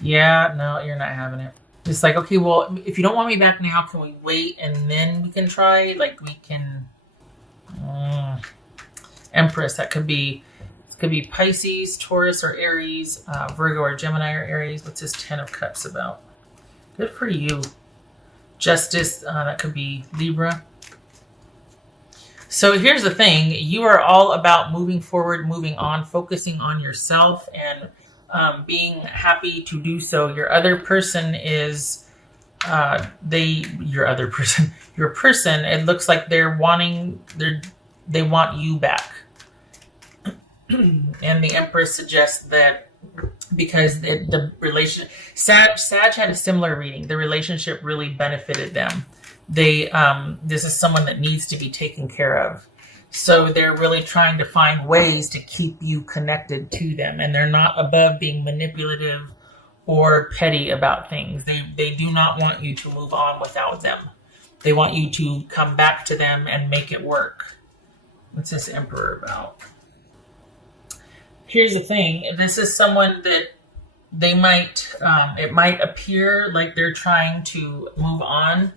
Yeah, no, you're not having it. It's like, okay, well, if you don't want me back now, can we wait and then we can try? Like, we can. Uh, Empress, that could be Pisces, Taurus, or Aries, Virgo, or Gemini, or Aries. What's this Ten of Cups about? Good for you. Justice, that could be Libra. So here's the thing. You are all about moving forward, moving on, focusing on yourself, and being happy to do so. Your other person is, your other person, your person, it looks like they want you back. And the Empress suggests that because the relation, Sag had a similar reading. The relationship really benefited them. This is someone that needs to be taken care of. So they're really trying to find ways to keep you connected to them. And they're not above being manipulative or petty about things. They do not want you to move on without them. They want you to come back to them and make it work. What's this Emperor about? Here's the thing. This is someone that they might, it might appear like they're trying to move on.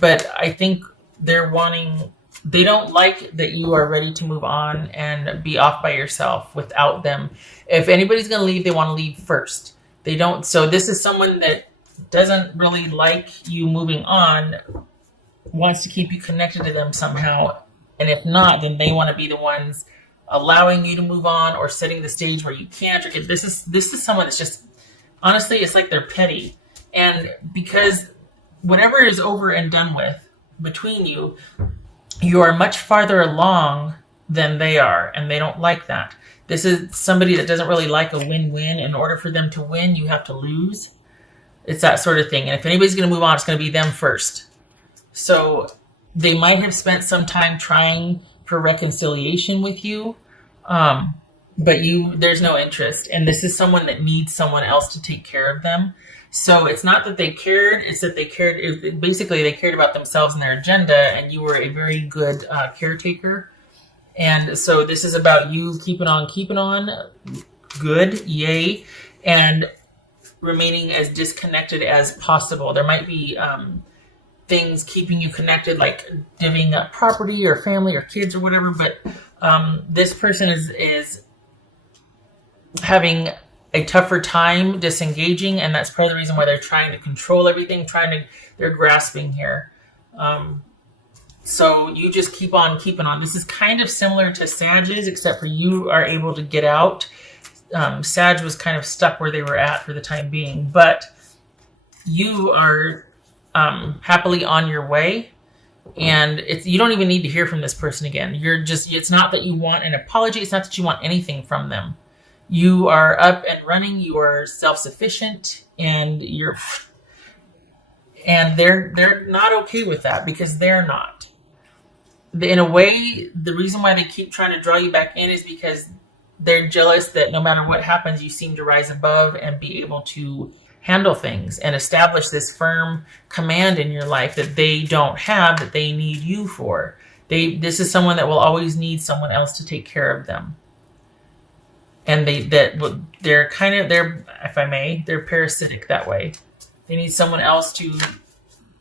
But I think they don't like that you are ready to move on and be off by yourself without them. If anybody's going to leave, they want to leave first. They don't. So this is someone that doesn't really like you moving on, wants to keep you connected to them somehow. And if not, then they want to be the ones allowing you to move on or setting the stage where you can't. This is someone that's just, honestly, it's like they're petty. And because whatever is over and done with between you, you are much farther along than they are, and they don't like that. This is somebody that doesn't really like a win-win. In order for them to win, you have to lose. It's that sort of thing. And if anybody's going to move on, it's going to be them first. So they might have spent some time trying for reconciliation with you, but there's no interest. And this is someone that needs someone else to take care of them. So it's not that they cared, it's that they cared, basically they cared about themselves and their agenda, and you were a very good caretaker. And so this is about you keeping on, good, yay, and remaining as disconnected as possible. There might be things keeping you connected, like divvying up property or family or kids or whatever, but this person is having a tougher time disengaging, and that's part of the reason why they're trying to control everything, they're grasping here. So you just keep on keeping on. This is kind of similar to Sag's, except for you are able to get out. Sag was kind of stuck where they were at for the time being, but you are happily on your way, and you don't even need to hear from this person again. It's not that you want an apology. It's not that you want anything from them. You are up and running. You are self-sufficient, and they're not okay with that because they're not. In a way, the reason why they keep trying to draw you back in is because they're jealous that no matter what happens, you seem to rise above and be able to handle things and establish this firm command in your life that they don't have, that they need you for. This is someone that will always need someone else to take care of them. And they're if I may, they're parasitic that way. They need someone else to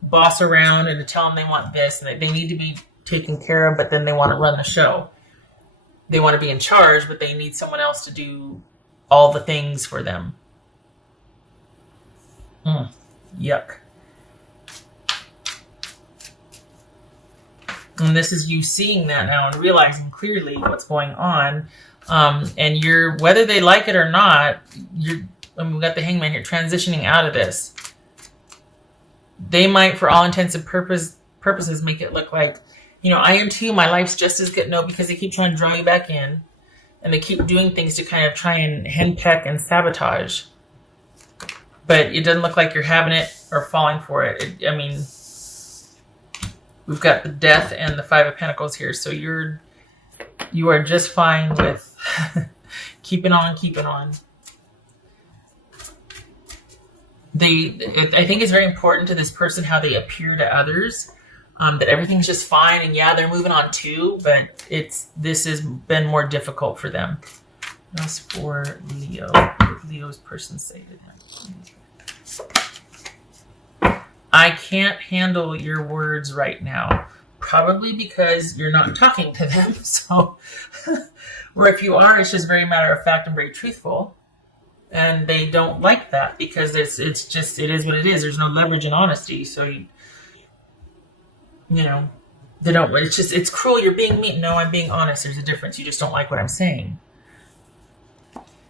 boss around and to tell them they want this, and they need to be taken care of, but then they want to run the show. They want to be in charge, but they need someone else to do all the things for them. Yuck. And this is you seeing that now and realizing clearly what's going on. And whether they like it or not, we've got the Hangman here, transitioning out of this. They might, for all intents and purposes, make it look like, I am too, my life's just as good. No, because they keep trying to draw me back in, and they keep doing things to kind of try and henpeck and sabotage. But it doesn't look like you're having it or falling for it. We've got the Death and the Five of Pentacles here, so you are just fine with keeping on. I think it's very important to this person how they appear to others, that everything's just fine, and yeah, they're moving on too, but this has been more difficult for them. That's for Leo. What did Leo's person say to them? I can't handle your words right now. Probably because you're not talking to them. So, or if you are, it's just very matter of fact and very truthful. And they don't like that because it's just, it is what it is. There's no leverage in honesty. So, you know, they don't, it's just, it's cruel. You're being mean. No, I'm being honest. There's a difference. You just don't like what I'm saying.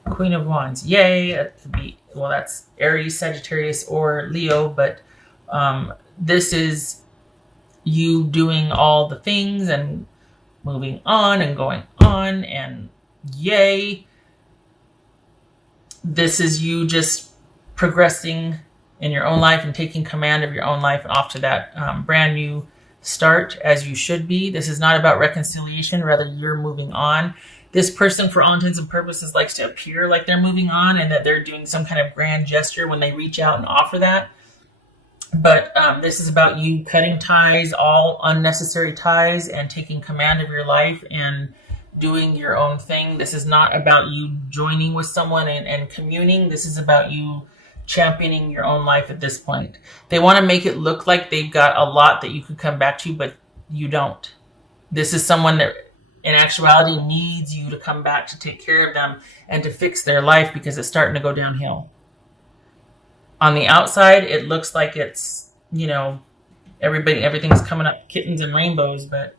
Queen of Wands. Yay. That could be, well, that's Aries, Sagittarius, or Leo, but this is you doing all the things and moving on and going on, and yay. This is you just progressing in your own life and taking command of your own life and off to that brand new start as you should be. This is not about reconciliation. Rather, you're moving on. This person, for all intents and purposes, likes to appear like they're moving on and that they're doing some kind of grand gesture when they reach out and offer that. But this is about you cutting ties, all unnecessary ties, and taking command of your life and doing your own thing. This is not about you joining with someone and communing. This is about you championing your own life at this point. They want to make it look like they've got a lot that you could come back to, but you don't. This is someone that in actuality needs you to come back to take care of them and to fix their life because it's starting to go downhill. On the outside, it looks like it's, everything's coming up kittens and rainbows, but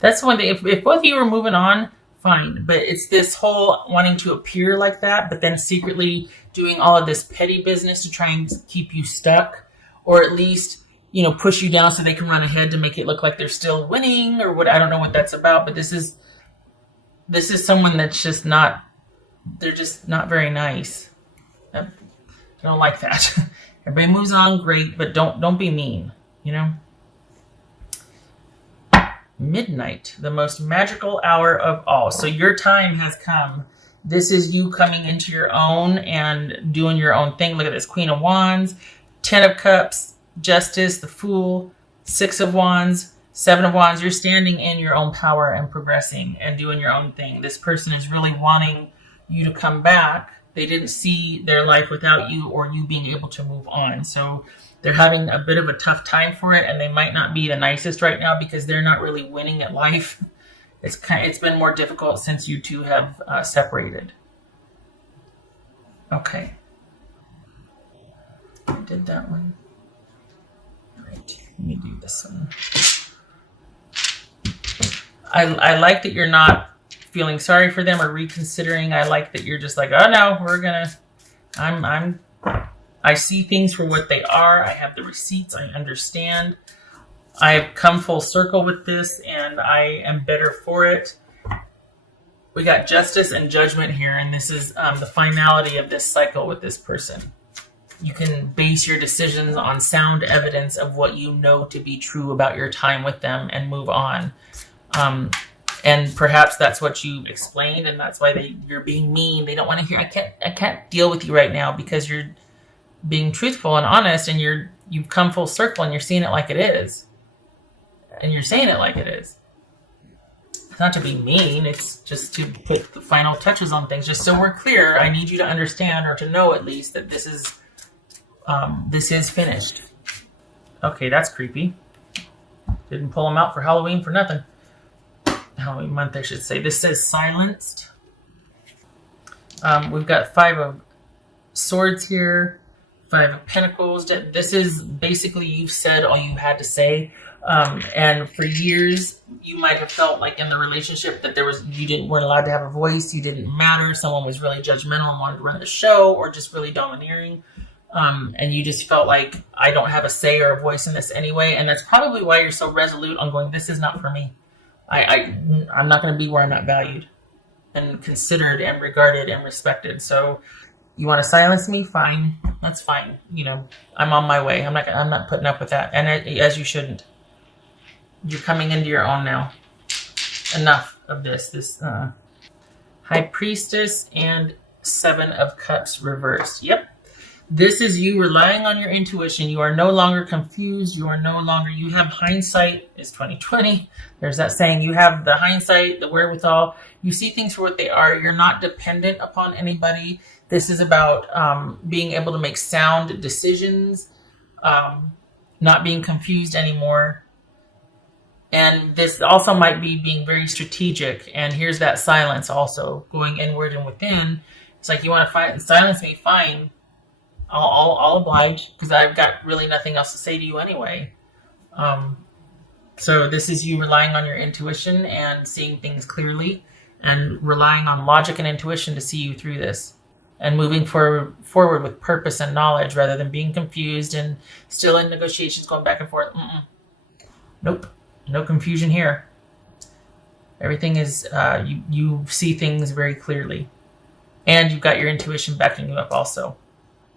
that's one thing. If both of you are moving on, fine. But it's this whole wanting to appear like that, but then secretly doing all of this petty business to try and keep you stuck, or at least, push you down so they can run ahead to make it look like they're still winning or what. I don't know what that's about, but this is someone that's just not, they're just not very nice. I don't like that. Everybody moves on, great, but don't be mean, Midnight, the most magical hour of all. So your time has come. This is you coming into your own and doing your own thing. Look at this. Queen of Wands, 10 of Cups, Justice, the Fool, 6 of Wands, 7 of Wands. You're standing in your own power and progressing and doing your own thing. This person is really wanting you to come back. They didn't see their life without you or you being able to move on. So they're having a bit of a tough time for it, and they might not be the nicest right now because they're not really winning at life. It's been more difficult since you two have separated. Okay. I did that one. All right, let me do this one. I like that you're not feeling sorry for them or reconsidering. I like that you're just like, oh no, I see things for what they are. I have the receipts. I understand. I've come full circle with this and I am better for it. We got justice and judgment here, and this is the finality of this cycle with this person. You can base your decisions on sound evidence of what you know to be true about your time with them and move on. And perhaps that's what you explained, and that's why you're being mean. They don't want to hear. I can't deal with you right now because you're being truthful and honest, and you've come full circle, and you're seeing it like it is, and you're saying it like it is. It's not to be mean. It's just to put the final touches on things, just so we're clear. I need you to understand, or to know at least, that this is finished. Okay, that's creepy. Didn't pull them out for Halloween for nothing. Halloween month, I should say. This says silenced. We've got 5 of Swords here, 5 of Pentacles. This is basically you've said all you had to say. And for years, you might have felt like in the relationship that you weren't allowed to have a voice. You didn't matter. Someone was really judgmental and wanted to run the show, or just really domineering. And you just felt like, I don't have a say or a voice in this anyway. And that's probably why you're so resolute on going, this is not for me. I'm not going to be where I'm not valued and considered and regarded and respected. So you want to silence me? Fine. That's fine. I'm on my way. I'm not putting up with that. And as you shouldn't. You're coming into your own now. Enough of this. High Priestess and 7 of Cups reversed. Yep. This is you relying on your intuition. You are no longer confused. You are no longer, you have hindsight is 2020. There's that saying, you have the hindsight, the wherewithal. You see things for what they are. You're not dependent upon anybody. This is about being able to make sound decisions, not being confused anymore. And this also might be being very strategic. And here's that silence also, going inward and within. It's like, you want to silence me, fine. I'll oblige, because I've got really nothing else to say to you anyway. So this is you relying on your intuition and seeing things clearly, and relying on logic and intuition to see you through this, and moving forward with purpose and knowledge, rather than being confused and still in negotiations going back and forth. Nope, no confusion here. Everything is, you see things very clearly, and you've got your intuition backing you up also.